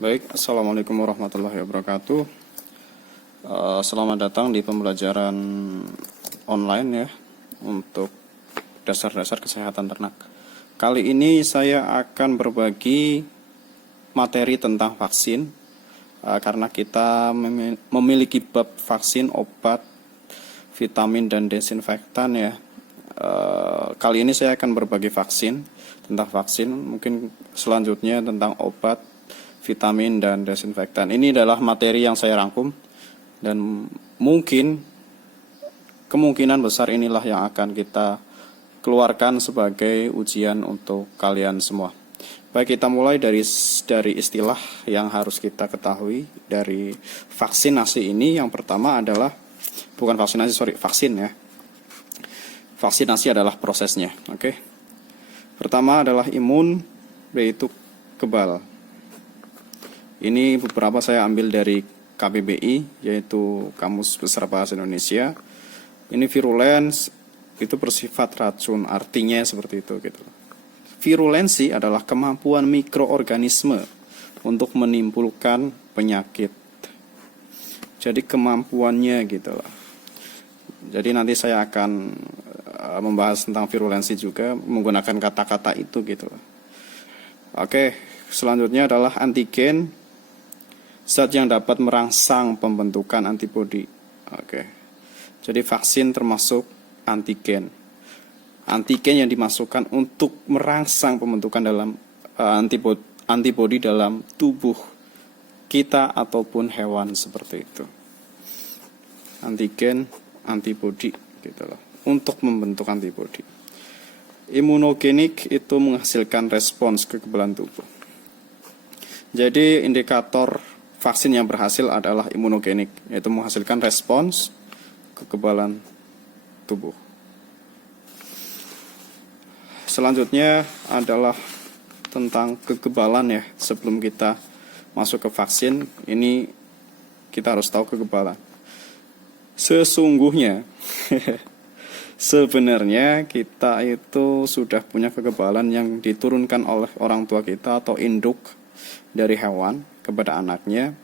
Baik, Assalamualaikum warahmatullahi wabarakatuh. Selamat datang di pembelajaran online ya untuk dasar-dasar kesehatan ternak. Kali ini saya akan berbagi materi tentang vaksin karena kita memiliki bab vaksin, obat, vitamin dan desinfektan ya. Kali ini saya akan berbagi tentang vaksin, mungkin selanjutnya tentang obat, vitamin dan desinfektan. Ini adalah materi yang saya rangkum dan kemungkinan besar inilah yang akan kita keluarkan sebagai ujian untuk kalian semua. Baik, kita mulai dari istilah yang harus kita ketahui dari vaksinasi ini. Yang pertama adalah vaksin ya. Vaksinasi adalah prosesnya, oke. Pertama adalah imun, yaitu kebal. Ini beberapa saya ambil dari KBBI, yaitu Kamus Besar Bahasa Indonesia. Ini virulens, itu bersifat racun, artinya seperti itu gitu. Virulensi adalah kemampuan mikroorganisme untuk menimbulkan penyakit. Jadi kemampuannya gitu lah. Jadi nanti saya akan membahas tentang virulensi juga menggunakan kata-kata itu gitu lah. Oke, selanjutnya adalah antigen, zat yang dapat merangsang pembentukan antibodi. Oke. Jadi vaksin termasuk antigen. Antigen yang dimasukkan untuk merangsang pembentukan dalam antibodi dalam tubuh kita ataupun hewan seperti itu. Antigen, antibodi gitu loh, untuk membentuk antibodi. Imunogenik itu menghasilkan respons kekebalan tubuh. Jadi indikator vaksin yang berhasil adalah imunogenik, yaitu menghasilkan respons kekebalan tubuh. Selanjutnya adalah tentang kekebalan ya. Sebelum kita masuk ke vaksin, ini kita harus tahu kekebalan. Sesungguhnya sebenarnya kita itu sudah punya kekebalan yang diturunkan oleh orang tua kita atau induk dari hewan kepada anaknya,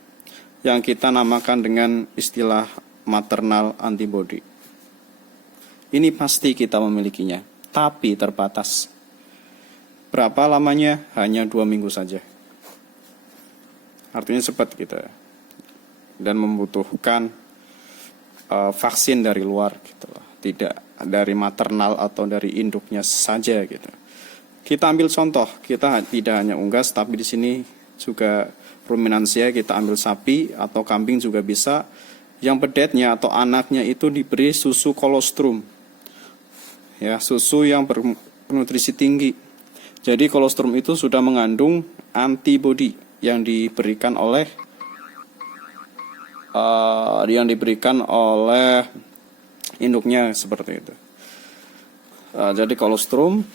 yang kita namakan dengan istilah maternal antibody. Ini pasti kita memilikinya, tapi terbatas. Berapa lamanya? Hanya 2 minggu saja. Artinya cepat kita, dan membutuhkan vaksin dari luar gitu loh. Tidak dari maternal atau dari induknya saja gitu. Kita ambil contoh, kita tidak hanya unggas, tapi di sini juga ruminansia, kita ambil sapi atau kambing juga bisa. Yang bedetnya atau anaknya itu diberi susu kolostrum. Ya, susu yang bernutrisi tinggi. Jadi kolostrum itu sudah mengandung antibodi yang diberikan oleh induknya seperti itu. Jadi kolostrum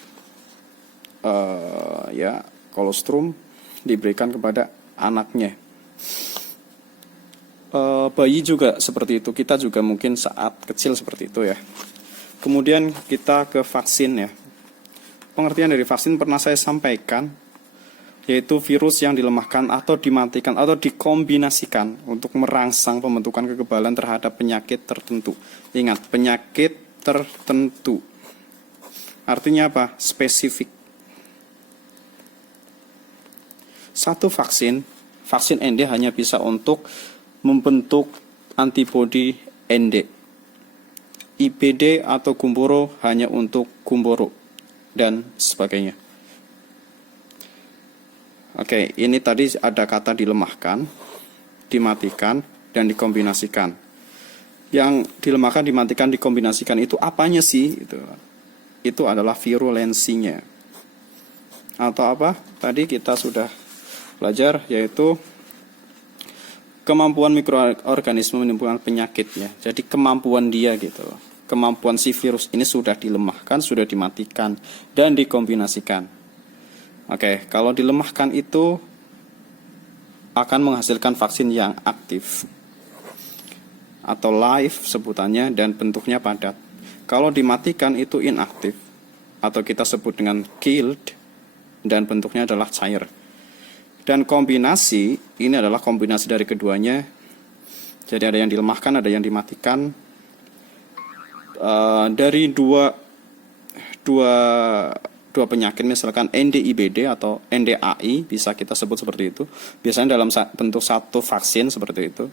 diberikan kepada anaknya. Bayi juga seperti itu, kita juga mungkin saat kecil seperti itu ya. Kemudian kita ke vaksin ya. Pengertian dari vaksin pernah saya sampaikan, yaitu virus yang dilemahkan atau dimatikan atau dikombinasikan untuk merangsang pembentukan kekebalan terhadap penyakit tertentu. Ingat, penyakit tertentu. Artinya apa? Spesifik. Satu vaksin ND hanya bisa untuk membentuk antibodi ND. IBD atau Gumboro hanya untuk Gumboro dan sebagainya. Oke, ini tadi ada kata dilemahkan, dimatikan, dan dikombinasikan. Yang dilemahkan, dimatikan, dikombinasikan itu apanya sih? Itu adalah virulensinya. Atau apa? Tadi kita sudah belajar, yaitu kemampuan mikroorganisme menimbulkan penyakitnya. Jadi kemampuan dia gitu. Kemampuan si virus ini sudah dilemahkan, sudah dimatikan, dan dikombinasikan. Oke, kalau dilemahkan itu akan menghasilkan vaksin yang aktif atau live sebutannya, dan bentuknya padat. Kalau dimatikan itu inaktif atau kita sebut dengan killed, dan bentuknya adalah cair. Dan kombinasi ini adalah kombinasi dari keduanya. Jadi ada yang dilemahkan, ada yang dimatikan. Dari dua penyakit, misalkan NDIBD atau NDAI, bisa kita sebut seperti itu. Biasanya dalam bentuk satu vaksin seperti itu.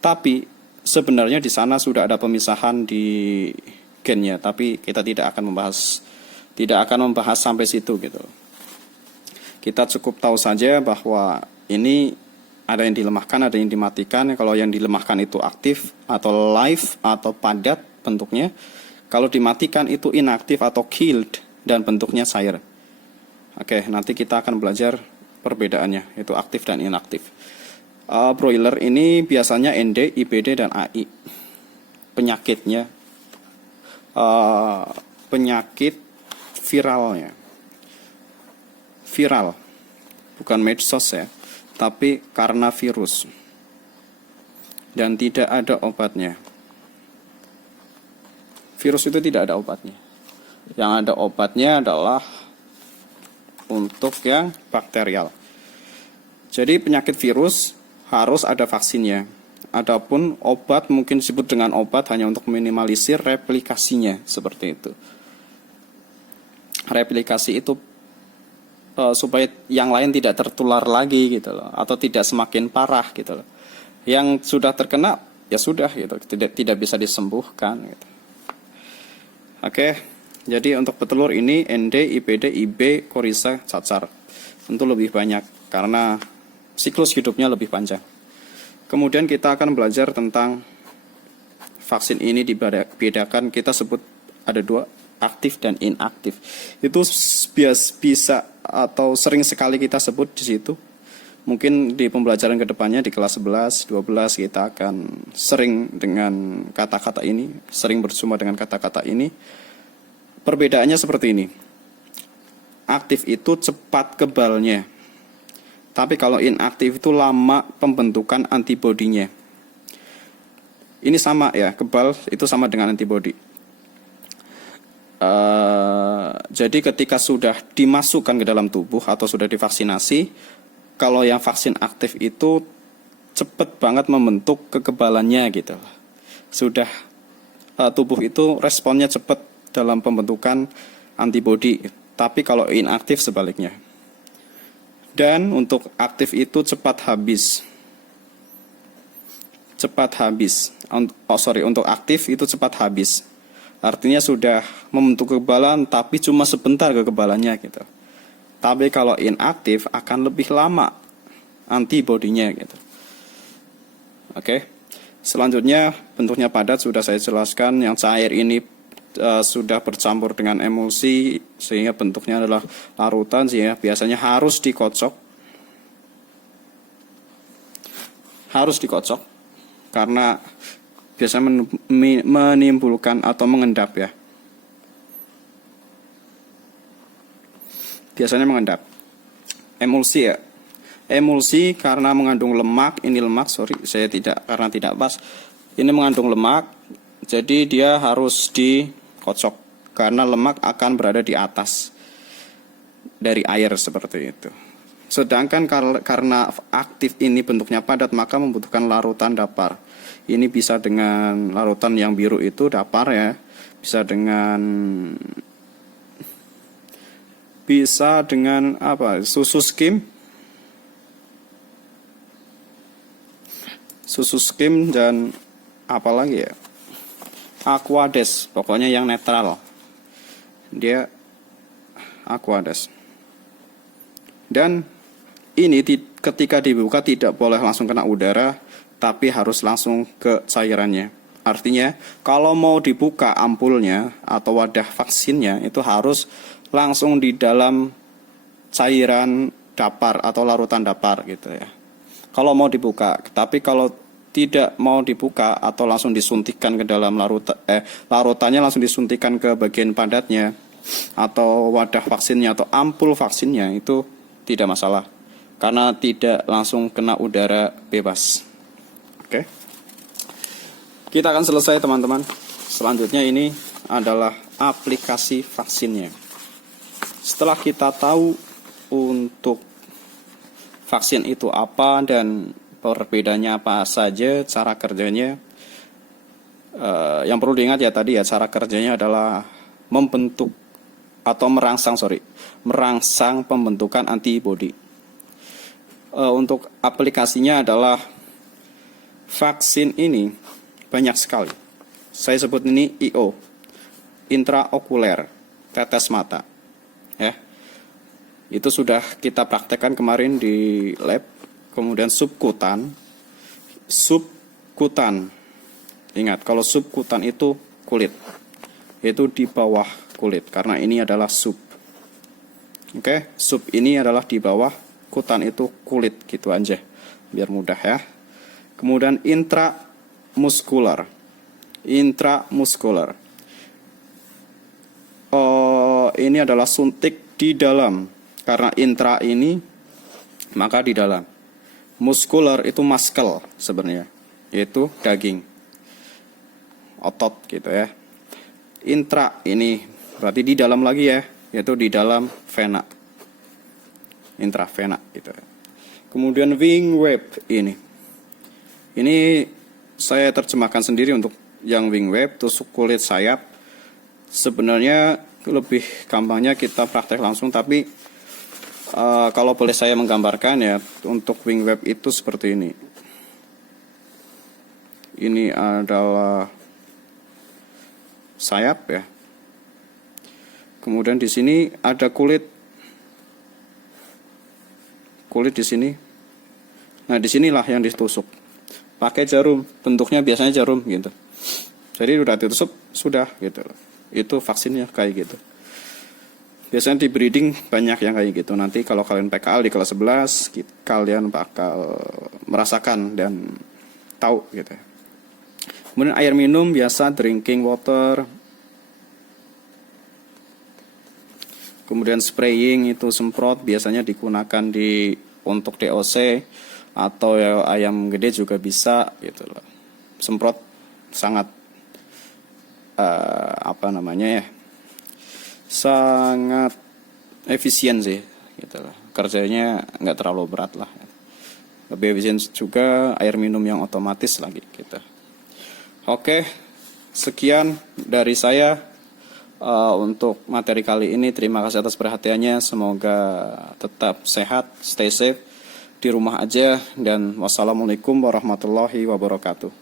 Tapi sebenarnya di sana sudah ada pemisahan di gennya, tapi kita tidak akan membahas sampai situ gitu. Kita cukup tahu saja bahwa ini ada yang dilemahkan, ada yang dimatikan. Kalau yang dilemahkan itu aktif atau live atau padat bentuknya. Kalau dimatikan itu inaktif atau killed dan bentuknya cair. Oke, nanti kita akan belajar perbedaannya, itu aktif dan inaktif. Broiler ini biasanya ND, IBD, dan AI. Penyakitnya, penyakit viralnya. Viral, bukan medsos ya, tapi karena virus. Dan tidak ada obatnya. Virus itu tidak ada obatnya. Yang ada obatnya adalah untuk yang bakterial. Jadi penyakit virus harus ada vaksinnya. Adapun obat mungkin disebut dengan obat hanya untuk minimalisir replikasinya, seperti itu. Replikasi itu supaya yang lain tidak tertular lagi gitu loh, atau tidak semakin parah gitu loh. Yang sudah terkena ya sudah gitu, tidak bisa disembuhkan gitu. Oke, jadi untuk petelur ini ND, IBD, IB, Coryza, cacar tentu lebih banyak karena siklus hidupnya lebih panjang. Kemudian kita akan belajar tentang vaksin ini dibedakan, kita sebut ada dua, aktif dan inaktif. Itu bisa atau sering sekali kita sebut di situ. Mungkin di pembelajaran kedepannya di kelas 11, 12 kita akan sering dengan kata-kata ini, sering bersumber dengan kata-kata ini. Perbedaannya seperti ini. Aktif itu cepat kebalnya. Tapi kalau inaktif itu lama pembentukan antibodinya. Ini sama ya, kebal itu sama dengan antibodi. Jadi ketika sudah dimasukkan ke dalam tubuh atau sudah divaksinasi, kalau yang vaksin aktif itu cepat banget membentuk kekebalannya gitu. Sudah tubuh itu responnya cepat dalam pembentukan antibodi. Tapi kalau inaktif sebaliknya. Dan untuk aktif itu cepat habis. Untuk aktif itu cepat habis. Artinya sudah membentuk kekebalan tapi cuma sebentar kekebalannya gitu. Tapi kalau inaktif akan lebih lama antibodinya gitu. Oke. Selanjutnya bentuknya padat sudah saya jelaskan, yang cair ini sudah bercampur dengan emulsi sehingga bentuknya adalah larutan, sehingga biasanya harus dikocok. Harus dikocok karena biasanya menimbulkan atau mengendap ya. Biasanya mengendap. Emulsi ya. Emulsi karena mengandung lemak, ini lemak, karena tidak pas. Ini mengandung lemak, jadi dia harus dikocok karena lemak akan berada di atas dari air seperti itu. Sedangkan karena aktif ini bentuknya padat, maka membutuhkan larutan dapar. Ini bisa dengan larutan yang biru itu dapar ya, bisa dengan apa? Susu skim dan apa lagi ya? Aquades, pokoknya yang netral. Dia Aquades. Dan ini ketika dibuka tidak boleh langsung kena udara, tapi harus langsung ke cairannya. Artinya kalau mau dibuka ampulnya atau wadah vaksinnya itu harus langsung di dalam cairan dapar atau larutan dapar gitu ya. Kalau mau dibuka, tapi kalau tidak mau dibuka atau langsung disuntikan ke dalam larutannya langsung disuntikan ke bagian padatnya atau wadah vaksinnya atau ampul vaksinnya, itu tidak masalah karena tidak langsung kena udara bebas. Oke. Kita akan selesai teman-teman. Selanjutnya ini adalah aplikasi vaksinnya. Setelah kita tahu untuk vaksin itu apa dan perbedaannya apa saja, cara kerjanya. Yang perlu diingat ya tadi ya, cara kerjanya adalah membentuk atau merangsang pembentukan antibodi. Untuk aplikasinya adalah vaksin ini banyak sekali. Saya sebut ini IO, intraokuler, tetes mata. Ya. Itu sudah kita praktekkan kemarin di lab. Kemudian subkutan. Ingat, kalau subkutan itu kulit. Itu di bawah kulit, karena ini adalah sub. Oke, sub ini adalah di bawah, kutan itu kulit, gitu aja. Biar mudah ya. Kemudian intramuskular. Ini adalah suntik di dalam. Karena intra ini, maka di dalam. Muskular itu muscle sebenarnya. Yaitu daging. Otot gitu ya. Intra ini berarti di dalam lagi ya, yaitu di dalam vena. Intravena gitu. Kemudian wing web ini. Ini saya terjemahkan sendiri untuk yang wing web, tusuk kulit sayap. Sebenarnya lebih gampangnya kita praktek langsung, tapi kalau boleh saya menggambarkan ya, untuk wing web itu seperti ini. Ini adalah sayap ya. Kemudian di sini ada kulit di sini. Nah, disinilah yang ditusuk. Pakai jarum, bentuknya biasanya jarum gitu. Jadi udah ditusuk, sudah gitu. Itu vaksinnya kayak gitu. Biasanya di breeding banyak yang kayak gitu. Nanti kalau kalian PKL di kelas 11, kalian bakal merasakan dan tahu gitu. Kemudian air minum biasa, drinking water. Kemudian spraying itu semprot, biasanya digunakan untuk DOC atau ya, ayam gede juga bisa gitu loh. Semprot sangat sangat efisien sih gitu loh. Kerjanya nggak terlalu berat lah. Lebih efisien juga air minum yang otomatis lagi gitu. Oke, sekian dari saya untuk materi kali ini. Terima kasih atas perhatiannya. Semoga tetap sehat, stay safe, di rumah aja, dan wassalamualaikum warahmatullahi wabarakatuh.